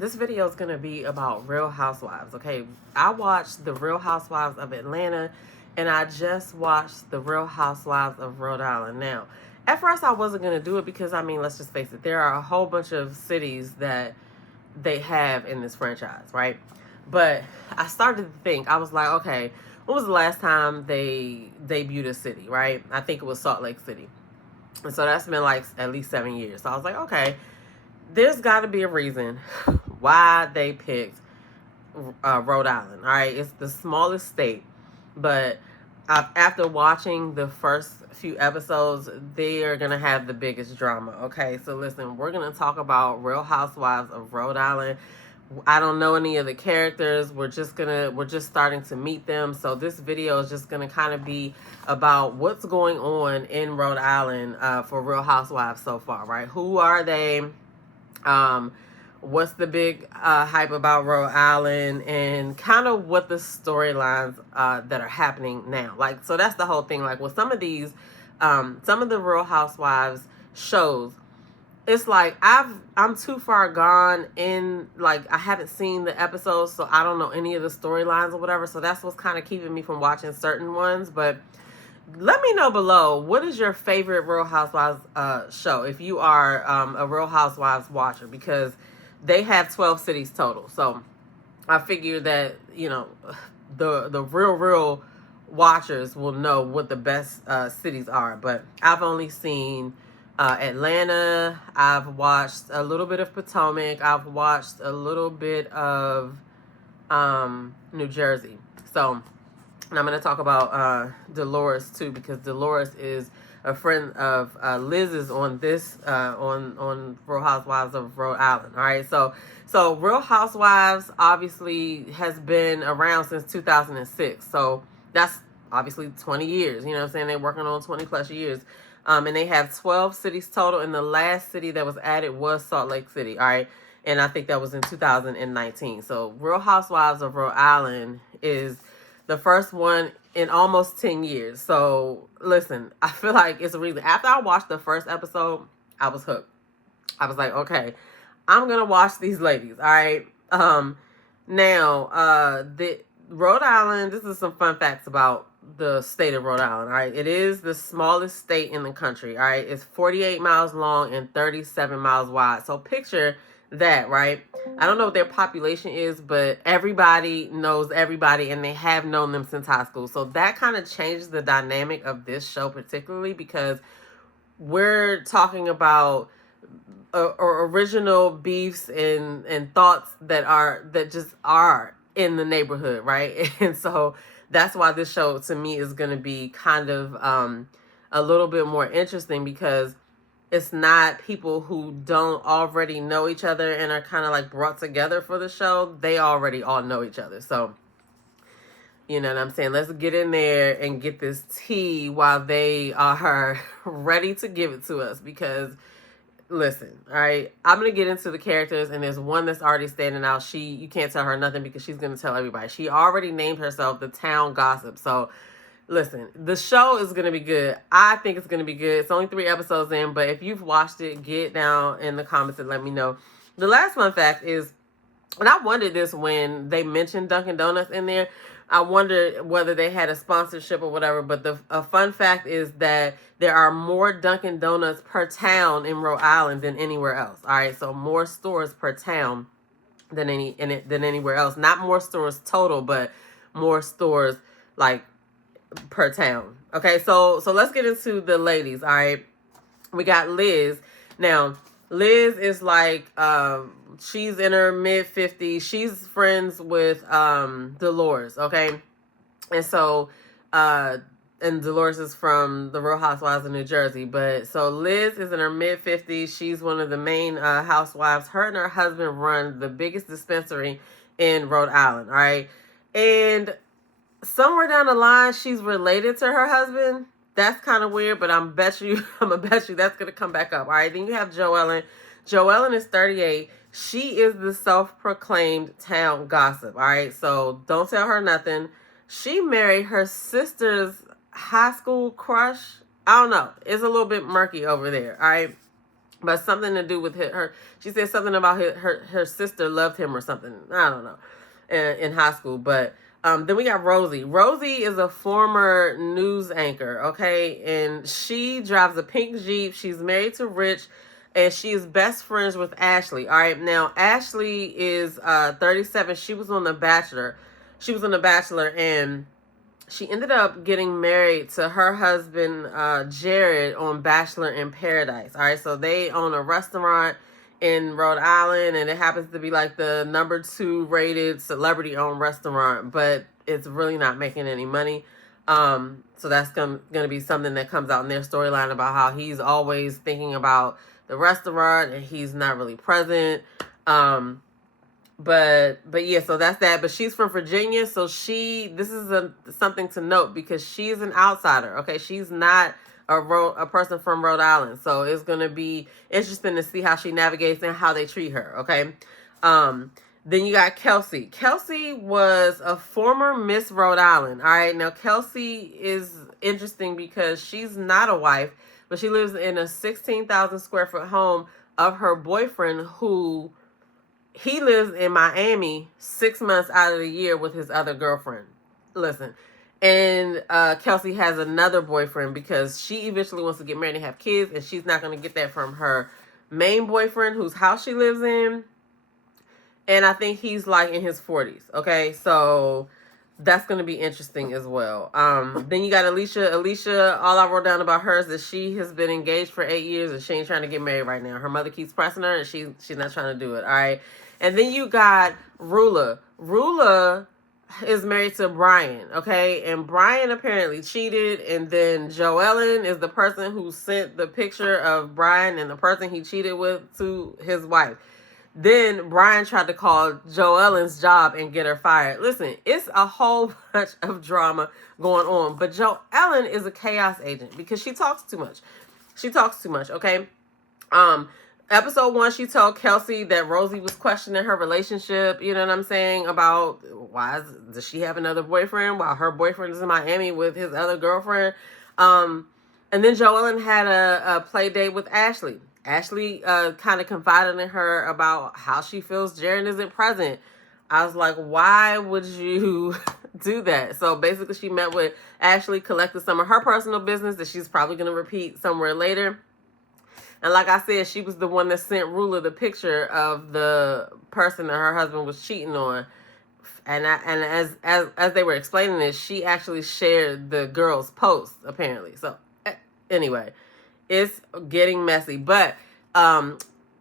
this video is going to be about Real Housewives. Okay, I watched the Real Housewives of Atlanta, and I just watched the Real Housewives of Rhode Island. Now, at first I wasn't going to do it because, I mean, let's just face it, there are a whole bunch of cities that they have in this franchise, right? But I started to think, I was like, okay, when was the last time they debuted a city, right? I think it was Salt Lake City. And so that's been like at least 7 years. So I was like, okay, there's got to be a reason why they picked Rhode Island. All right, it's the smallest state, but after watching the first few episodes, they are gonna have the biggest drama. Okay, so listen, we're gonna talk about Real Housewives of Rhode Island. I don't know any of the characters. We're just starting to meet them. So this video is just gonna kind of be about what's going on in Rhode Island for Real Housewives so far, right? Who are they? What's the big hype about Rhode Island, and kind of what the storylines that are happening now. Like, so that's the whole thing. Like with some of these, some of the Real Housewives shows, it's like I'm too far gone in, like I haven't seen the episodes, so I don't know any of the storylines or whatever. So that's what's kind of keeping me from watching certain ones. But let me know below, what is your favorite Real Housewives show if you are a Real Housewives watcher, because they have 12 cities total. So I figure that, you know, the real watchers will know what the best cities are. But I've only seen Atlanta. I've watched a little bit of Potomac. I've watched a little bit of New Jersey. So, and I'm going to talk about Dolores too, because Dolores is a friend of Liz's on this on Real Housewives of Rhode Island. All right, so Real Housewives obviously has been around since 2006. So that's obviously 20 years. You know what I'm saying? They're working on 20 plus years. And they have 12 cities total, and the last city that was added was Salt Lake City. All right, and I think that was in 2019. So Real Housewives of Rhode Island is the first one in almost 10 years. So listen, I feel like it's a reason. After I watched the first episode, I was hooked. I was like, okay, I'm gonna watch these ladies. All right. Now, the Rhode Island, this is some fun facts about the state of Rhode Island. All right, it is the smallest state in the country. All right, it's 48 miles long and 37 miles wide. So picture that, right? I don't know what their population is, but everybody knows everybody, and they have known them since high school. So that kind of changes the dynamic of this show, particularly because we're talking about original beefs and thoughts that just are in the neighborhood, right? And so that's why this show to me is going to be kind of a little bit more interesting, because it's not people who don't already know each other and are kind of like brought together for the show. They already all know each other. So, you know what I'm saying? Let's get in there and get this tea while they are ready to give it to us. Because, listen, all right, I'm going to get into the characters, and there's one that's already standing out. You can't tell her nothing because she's going to tell everybody. She already named herself the town gossip. So, listen, the show is going to be good. I think it's going to be good. It's only 3 episodes in, but if you've watched it, get down in the comments and let me know. The last fun fact is, and I wondered this when they mentioned Dunkin' Donuts in there, I wondered whether they had a sponsorship or whatever, but a fun fact is that there are more Dunkin' Donuts per town in Rhode Island than anywhere else. All right, so more stores per town than anywhere else. Not more stores total, but more stores like per town. Okay, so let's get into the ladies. All right, we got Liz. Now Liz is like she's in her mid-50s. She's friends with Dolores. Okay, and so and Dolores is from the Real Housewives of New Jersey. But so Liz is in her mid-50s. She's one of the main housewives. Her and her husband run the biggest dispensary in Rhode Island. All right, and somewhere down the line, she's related to her husband. That's kind of weird, but I'm gonna bet you that's gonna come back up. All right, then you have Joellen. Joellen is 38. She is the self-proclaimed town gossip. All right, so don't tell her nothing. She married her sister's high school crush. I don't know. It's a little bit murky over there. All right, but something to do with her. She said something about her sister loved him or something. I don't know, in high school. But then we got Rosie. Rosie is a former news anchor, okay, and she drives a pink Jeep. She's married to Rich, and she is best friends with Ashley. All right, now Ashley is 37. She was on The Bachelor. She was on The Bachelor, and she ended up getting married to her husband, Jared, on Bachelor in Paradise. All right, so they own a restaurant in Rhode Island, and it happens to be like the #2 rated celebrity owned restaurant, but it's really not making any money. So that's going to be something that comes out in their storyline about how he's always thinking about the restaurant and he's not really present. But yeah, so that's that. But she's from Virginia, so this is something to note because she's an outsider. Okay, she's not a person from Rhode Island, so it's gonna be interesting to see how she navigates and how they treat her. Okay, then you got Kelsey. Kelsey was a former Miss Rhode Island. All right, now Kelsey is interesting because she's not a wife, but she lives in a 16,000 square foot home of her boyfriend who. He lives in Miami 6 months out of the year with his other girlfriend. Listen. And Kelsey has another boyfriend because she eventually wants to get married and have kids, and she's not going to get that from her main boyfriend whose house she lives in. And I think he's like in his 40s. Okay, so that's going to be interesting as well. Then you got Alicia. Alicia, all I wrote down about her is that she has been engaged for 8 years and she ain't trying to get married right now. Her mother keeps pressing her and she's not trying to do it. All right. And then you got RHOA. RHOA is married to Brian, okay? And Brian apparently cheated, and then Joellen is the person who sent the picture of Brian and the person he cheated with to his wife. Then Brian tried to call Joellen's job and get her fired. Listen, it's a whole bunch of drama going on, but Joellen is a chaos agent because she talks too much. She talks too much, okay? Episode 1, she told Kelsey that Rosie was questioning her relationship, you know what I'm saying, about does she have another boyfriend while her boyfriend is in Miami with his other girlfriend. And then Joellen had a play date with Ashley. Ashley kind of confided in her about how she feels Jared isn't present. I was like, why would you do that? So basically she met with Ashley, collected some of her personal business that she's probably going to repeat somewhere later. And like I said, she was the one that sent RHOA the picture of the person that her husband was cheating on. And as they were explaining this, she actually shared the girl's post, apparently. So anyway, it's getting messy. But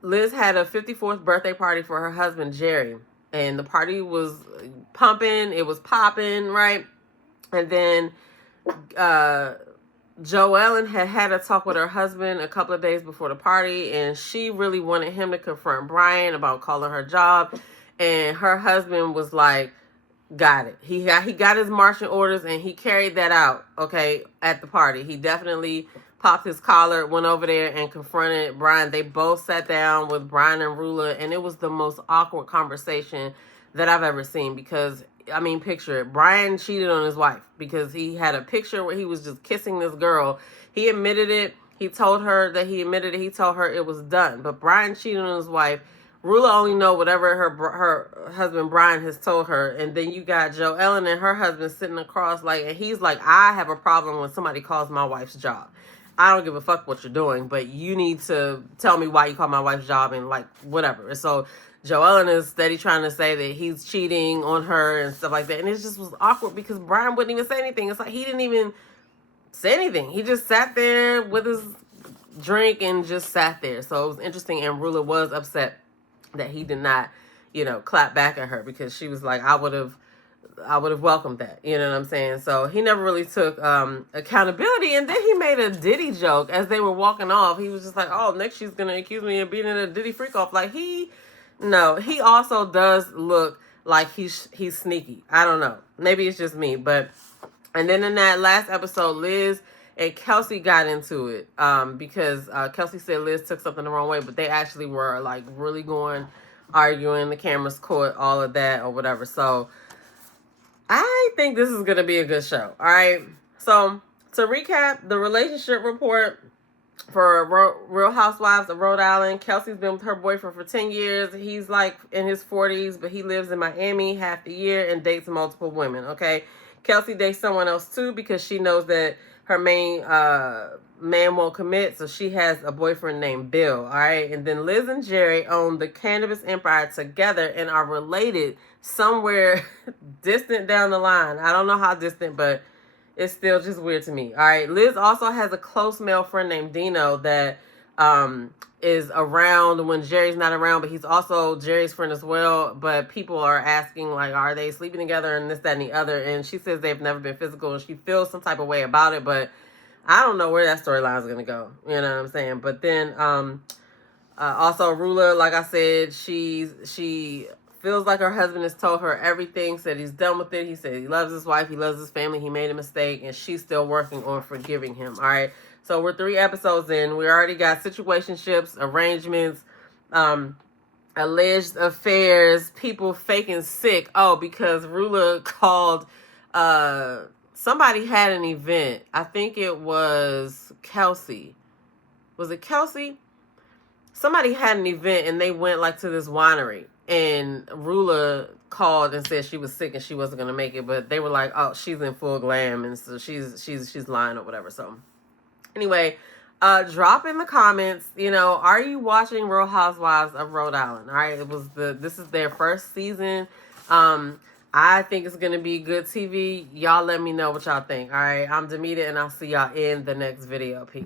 Liz had a 54th birthday party for her husband, Jerry. And the party was pumping. It was popping, right? And then Joellen had a talk with her husband a couple of days before the party, and she really wanted him to confront Brian about calling her job. And her husband was like, got it. He got his marching orders, and he carried that out, okay, at the party. He definitely popped his collar, went over there and confronted Brian. They both sat down with Brian and RHOA, and it was the most awkward conversation that I've ever seen because, I mean, picture it. Brian cheated on his wife because he had a picture where he was just kissing this girl. He admitted it. He told her that he admitted it. He told her it was done. But Brian cheated on his wife. RHOA only know whatever her husband Brian has told her. And then you got Joellen and her husband sitting across and he's like, I have a problem when somebody calls my wife's job. I don't give a fuck what you're doing, but you need to tell me why you call my wife's job and whatever. And so Joellen is steady trying to say that he's cheating on her and stuff like that. And it just was awkward because Brian wouldn't even say anything. It's like he didn't even say anything. He just sat there with his drink and just sat there. So it was interesting. And RHOA was upset that he did not, clap back at her because she was like, I would have welcomed that. You know what I'm saying? So he never really took accountability. And then he made a Diddy joke as they were walking off. He was just like, oh, next she's going to accuse me of being in a Diddy freak off. No, he also does look like he's sneaky. I don't know. Maybe it's just me. And then in that last episode, Liz and Kelsey got into it because Kelsey said Liz took something the wrong way, but they actually were really arguing. The cameras caught all of that or whatever. So I think this is going to be a good show. All right. So to recap, the relationship report, for Real Housewives of Rhode Island. Kelsey's been with her boyfriend for 10 years. He's like in his 40s, but he lives in Miami half the year and dates multiple women, okay? Kelsey dates someone else too because she knows that her main man won't commit, so she has a boyfriend named Bill, all right? And then Liz and Jerry own the cannabis empire together and are related somewhere distant down the line. I don't know how distant, but it's still just weird to me. All right. Liz also has a close male friend named Dino that is around when Jerry's not around, but he's also Jerry's friend as well. But people are asking, like, are they sleeping together and this, that, and the other? And she says they've never been physical and she feels some type of way about it, but I don't know where that storyline is going to go. You know what I'm saying? But then also Rula, like I said, she feels like her husband has told her everything, said he's done with it. He said he loves his wife, he loves his family, he made a mistake, and she's still working on forgiving him. All right. So we're 3 episodes in. We already got situationships, arrangements, alleged affairs, people faking sick. Oh, because Rula called somebody had an event. I think it was Kelsey. Was it Kelsey? Somebody had an event and they went like to this winery. And Rula called and said she was sick and she wasn't gonna make it, but they were like, "Oh, she's in full glam," and so she's lying or whatever. So, anyway, drop in the comments. You know, are you watching Real Housewives of Rhode Island? All right, this is their first season. I think it's gonna be good TV. Y'all let me know what y'all think. All right, I'm Demita, and I'll see y'all in the next video. Peace.